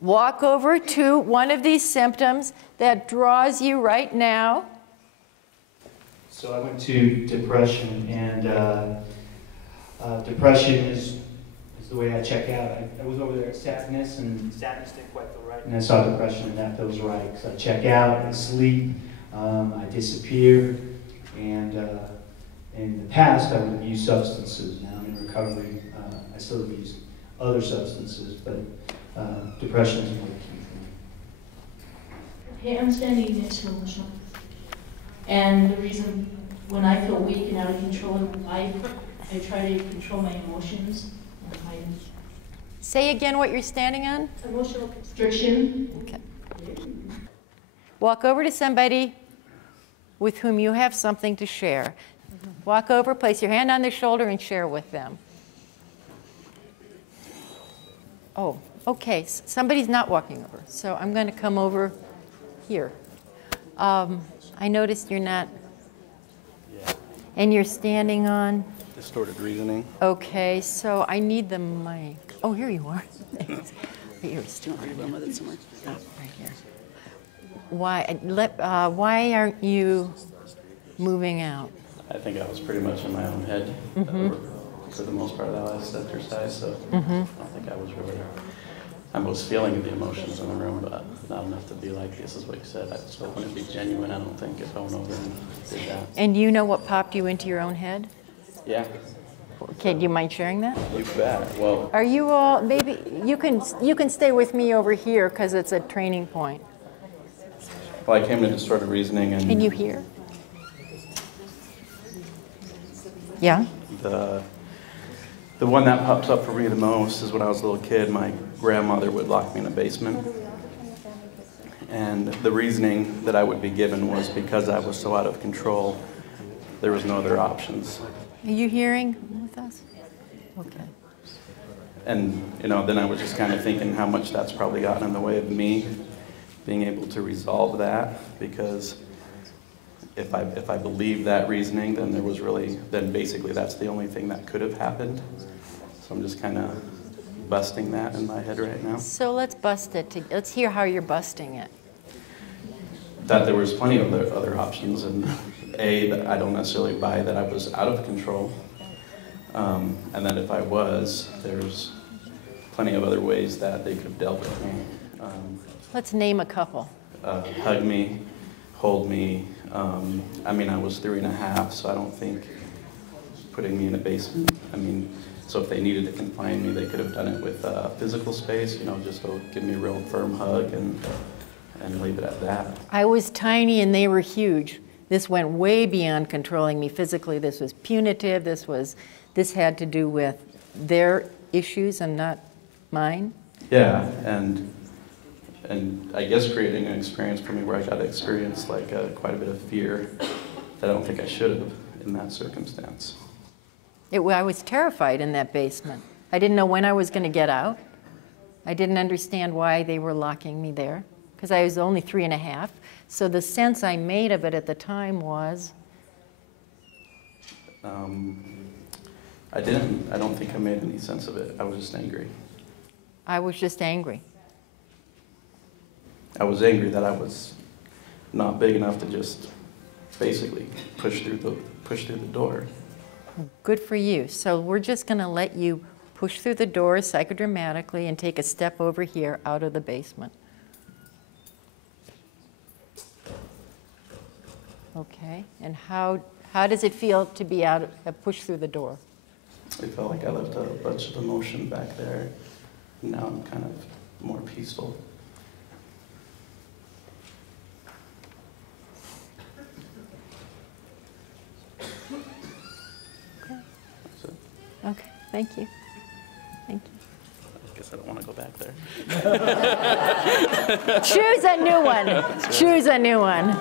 Walk over to one of these symptoms that draws you right now. So I went to depression, and depression is the way I check out. I was over there at sadness, and sadness didn't quite feel right. And I saw depression, and that feels right. So I check out, I sleep, I disappear, and in the past I would have used substances. Now I'm in recovery. I still have used other substances, but depression is more key for me. Okay, I'm standing next to emotional. And the reason when I feel weak and out of control, I try to control my emotions. Say again what you're standing on. Emotional constriction. Okay. Walk over to somebody with whom you have something to share. Walk over, place your hand on their shoulder, and share with them. Oh, okay. Somebody's not walking over, so I'm going to come over here. I noticed you're not. Yeah. And you're standing on? Distorted reasoning. Okay, so I need the mic. Oh, here you are. Thanks. Here, still right here. Why aren't you moving out? I think I was pretty much in my own head for the most part of that last exercise, so I don't think I was really. I was feeling the emotions in the room, but not enough to be like, this is what you said. I was hoping it'd be genuine. I don't think if I went over and did that. And you know what popped you into your own head? Yeah. Okay, do you mind sharing that? You bet. Well, are you all, maybe, you can stay with me over here because it's a training point. Well, I came to distorted reasoning and... Can you hear? Yeah? The one that pops up for me the most is when I was a little kid, my grandmother would lock me in a basement. And the reasoning that I would be given was because I was so out of control, there was no other options. Are you hearing with us? Okay. And, you know, then I was just kind of thinking how much that's probably gotten in the way of me being able to resolve that, because if I believed that reasoning, then then basically that's the only thing that could have happened. So I'm just kind of busting that in my head right now. So let's bust it. Let's hear how you're busting it. That there was plenty of other options, and that I don't necessarily buy that I was out of control, and that if I was, there's plenty of other ways that they could have dealt with me. Let's name a couple. Hug me, hold me. I mean, I was 3.5, so I don't think putting me in a basement. I mean, so if they needed to confine me, they could have done it with physical space, you know, just to give me a real firm hug and leave it at that. I was tiny and they were huge. This went way beyond controlling me physically. This was punitive. This had to do with their issues and not mine. Yeah, and I guess creating an experience for me where I got to experience like quite a bit of fear that I don't think I should have in that circumstance. I was terrified in that basement. I didn't know when I was going to get out. I didn't understand why they were locking me there, because I was only 3.5. So the sense I made of it at the time was? I don't think I made any sense of it. I was just angry. I was just angry. I was angry that I was not big enough to just basically push through the door. Good for you. So we're just going to let you push through the door psychodramatically and take a step over here out of the basement. Okay. And how does it feel to be pushed through the door? It felt like I left a bunch of emotion back there. Now I'm kind of more peaceful. Okay, thank you. Thank you. I guess I don't want to go back there. Choose a new one. Choose a new one.